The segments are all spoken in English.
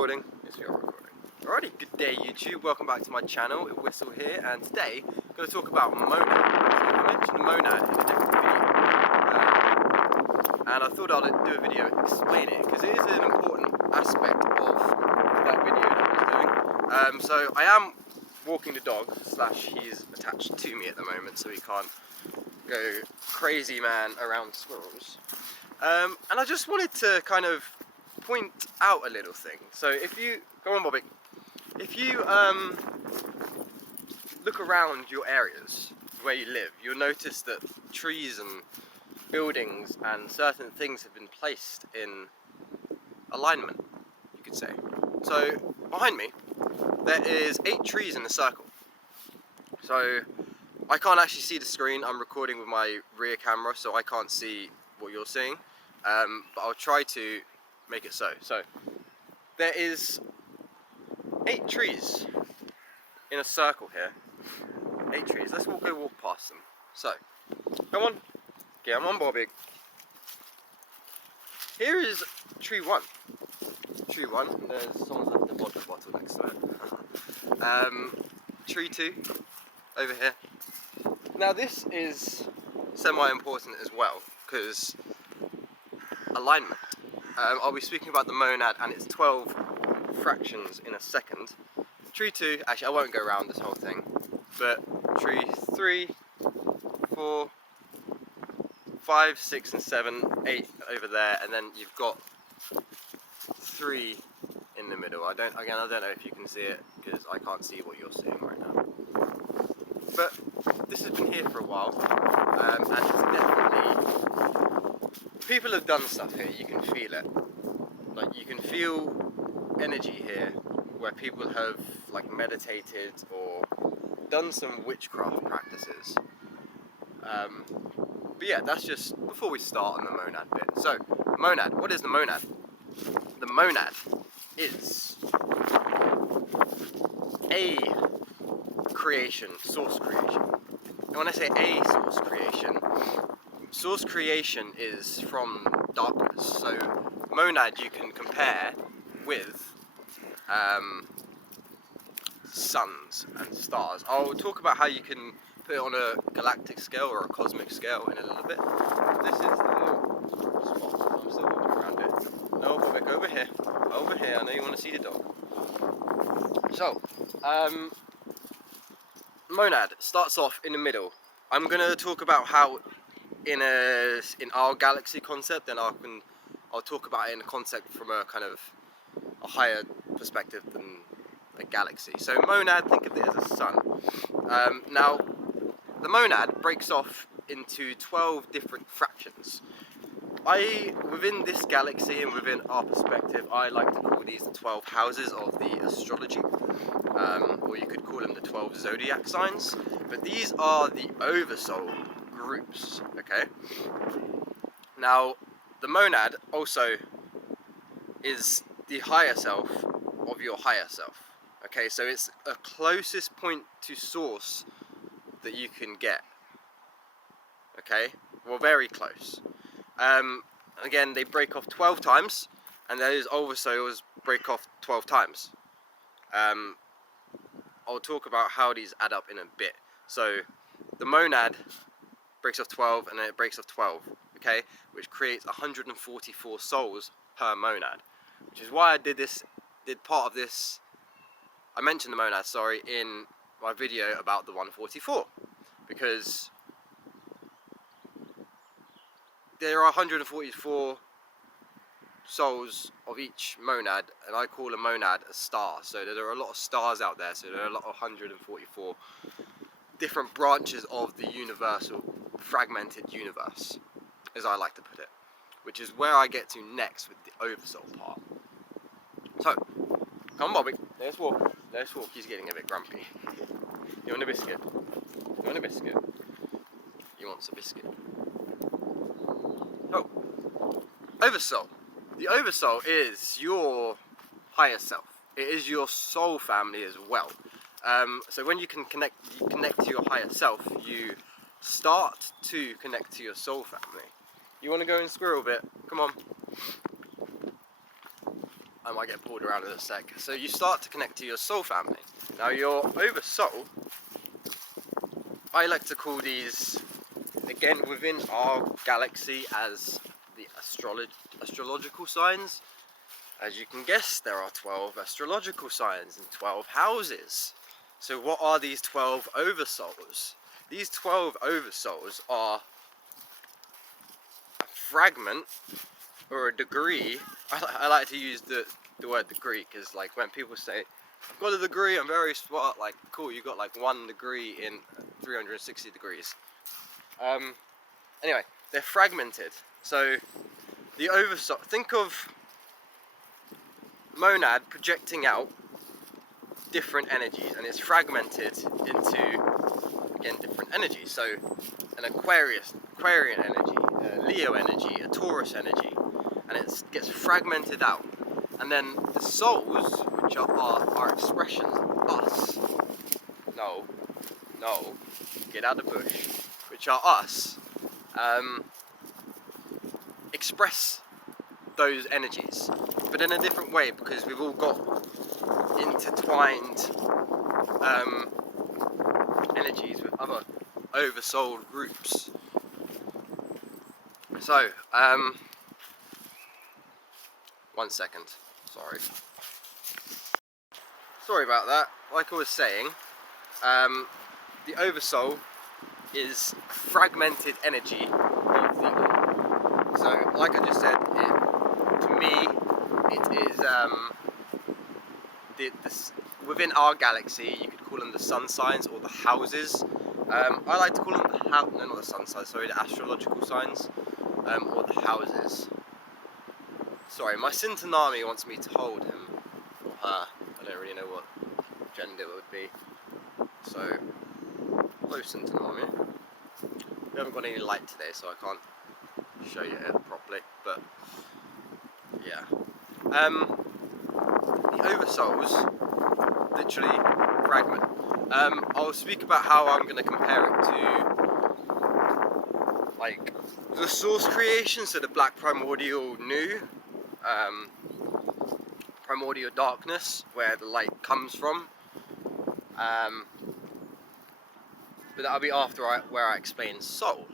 recording. Yes, we are recording. Alrighty, good day YouTube. Welcome back to my channel. Wysol here, and today I'm going to talk about monad. So I mentioned monad in a different video, and I thought I'd do a video explaining it because it is an important aspect of that video that I was doing. So I am walking the dog, / he's attached to me at the moment, so he can't go crazy man around squirrels. And I just wanted to kind of point out a little thing. So if you, go on Bobby, if you look around your areas where you live, you'll notice that trees and buildings and certain things have been placed in alignment, you could say. So behind me, there is 8 trees in a circle. So I can't actually see the screen, I'm recording with my rear camera, so I can't see what you're seeing, but I'll try to make it so. So there is 8 trees in a circle here. 8 trees. Let's go walk past them. So, come on. Okay, I'm on Bobby. Here is tree 1. Tree 1. There's someone's left the vodka bottle next to it. Tree 2 over here. Now this is semi-important as well because alignment. I'll be speaking about the monad and its 12 fractions in a second. Tree 2, actually I won't go around this whole thing, but tree 3, 4, 5, 6 and 7, 8 over there, and then you've got 3 in the middle. I don't know if you can see it because I can't see what you're seeing right now. But this has been here for a while, and it's definitely, people have done stuff here, you can feel it. Like, you can feel energy here where people have like meditated or done some witchcraft practices. But yeah, that's just before we start on the monad bit. So, monad, what is the monad? The monad is a creation, source creation. And when I say a source creation is from darkness. So monad you can compare with suns and stars. I'll talk about how you can put it on a galactic scale or a cosmic scale in a little bit. This is the little spot. I'm still walking around it. No, Bobby, over here. Over here. I know you want to see the dog. So, monad starts off in the middle. I'm going to talk about how in our galaxy concept, and I'll talk about it in a concept from a kind of a higher perspective than a galaxy. So monad, think of it as a sun. Now, the monad breaks off into 12 different fractions. Within this galaxy and within our perspective, I like to call these the 12 houses of the astrology, or you could call them the 12 zodiac signs, but these are the Oversoul groups, okay? Now, the monad also is the higher self of your higher self, okay? So it's a closest point to source that you can get, okay? Well, very close. Again, they break off 12 times, and those Oversouls break off 12 times. I'll talk about how these add up in a bit. So, the monad breaks off 12, and then it breaks off 12, okay? Which creates 144 souls per monad. Which is why I did part of this, I mentioned the monad, sorry, in my video about the 144. Because there are 144 souls of each monad, and I call a monad a star. So there are a lot of stars out there, so there are a lot of 144 different branches of the universal, fragmented universe, as I like to put it. Which is where I get to next with the Oversoul part. So, come on Bobby, let's walk. Let's walk, he's getting a bit grumpy. You want a biscuit? You want a biscuit? He wants a biscuit. Oh, Oversoul. The Oversoul is your higher self. It is your soul family as well. So when you can connect to your higher self, you start to connect to your soul family. You want to go and squirrel a bit? Come on. I might get pulled around in a sec. So you start to connect to your soul family. Now your oversoul, I like to call these, again within our galaxy, as the astrological signs. As you can guess, there are 12 astrological signs and 12 houses. So what are these 12 oversouls? These 12 oversouls are a fragment or a degree. I like to use the word degree because, like, when people say, I've got a degree, I'm very smart, like, cool, you got like 1 degree in 360 degrees. Anyway, they're fragmented. So the oversoul, think of monad projecting out different energies, and it's fragmented into, again, different energies. So an Aquarian energy, a Leo energy, a Taurus energy, and it gets fragmented out. And then the souls, which are our expressions, us, no, get out of the bush, which are us, express those energies, but in a different way, because we've all got intertwined energies with other oversoul groups. So, 1 second, sorry about that. Like I was saying, the oversoul is fragmented energy of the all. So, like I just said, to me, it is within our galaxy. You could call them the sun signs or the houses. I like to call them no, not the sun signs. Sorry, the astrological signs, or the houses. Sorry, my Sintanami wants me to hold him or her. I don't really know what gender it would be. So, hello Sintanami. We haven't got any light today, so I can't show you it properly, but yeah. The oversouls literally fragment. I'll speak about how I'm going to compare it to, like, the source creation, so the black primordial new, primordial darkness, where the light comes from. But that'll be after where I explain soul.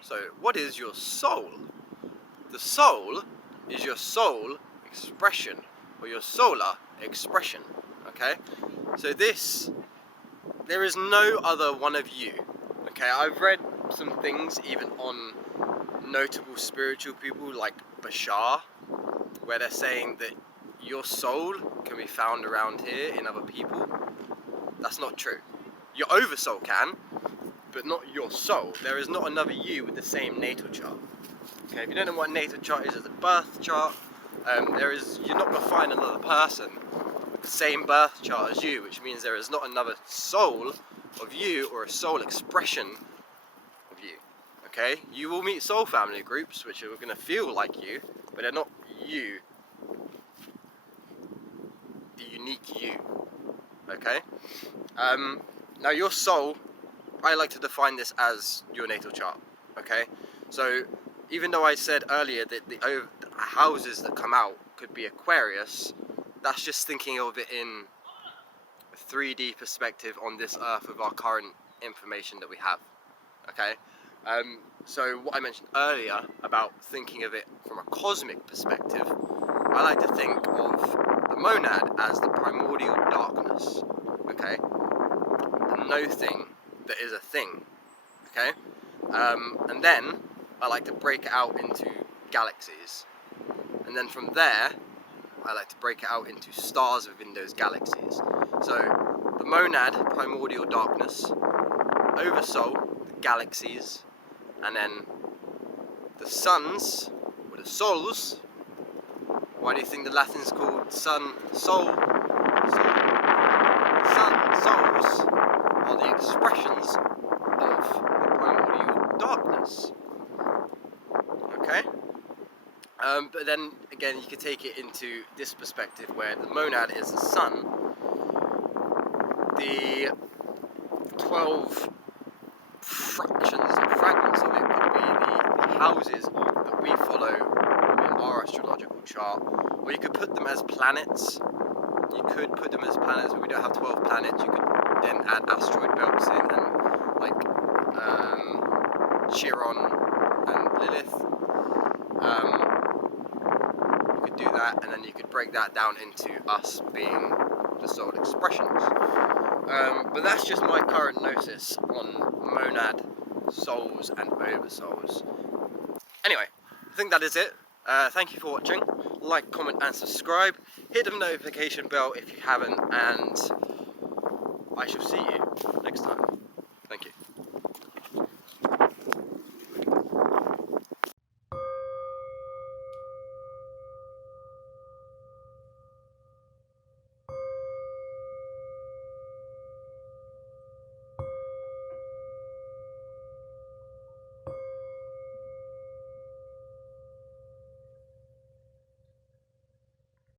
So, what is your soul? The soul is your soul expression, or your solar expression, okay? So there is no other one of you, okay? I've read some things even on notable spiritual people like Bashar, where they're saying that your soul can be found around here in other people. That's not true. Your oversoul can, but not your soul. There is not another you with the same natal chart. Okay, if you don't know what a natal chart is, it's a birth chart. You're not going to find another person with the same birth chart as you, which means there is not another soul of you or a soul expression of you. Okay, you will meet soul family groups which are going to feel like you, but they're not you, the unique you. Okay, now your soul, I like to define this as your natal chart. Okay, so even though I said earlier that the houses that come out could be Aquarius, that's just thinking of it in a 3D perspective on this earth with our current information that we have. Okay, so what I mentioned earlier about thinking of it from a cosmic perspective, I like to think of the monad as the primordial darkness. Okay, the no thing that is a thing. Okay, and then I like to break it out into galaxies, and then from there I like to break it out into stars within those galaxies. So the monad, primordial darkness, oversoul, the galaxies, and then the suns, or the souls. Why do you think the Latin's called sun, soul? Souls are the expressions of the primordial darkness. Okay? But then again, you could take it into this perspective where the monad is the sun. The 12 fractions or fragments of it could be the houses that we follow in our astrological chart, or you could put them as planets. You could put them as planets, but we don't have 12 planets. You could then add asteroid belts in, and like Chiron and Lilith. You could do that, and then you could break that down into us being the soul expressions. But that's just my current gnosis on monad, souls, and oversouls. Anyway, I think that is it. Thank you for watching. Like, comment, and subscribe. Hit the notification bell if you haven't, and I shall see you next time.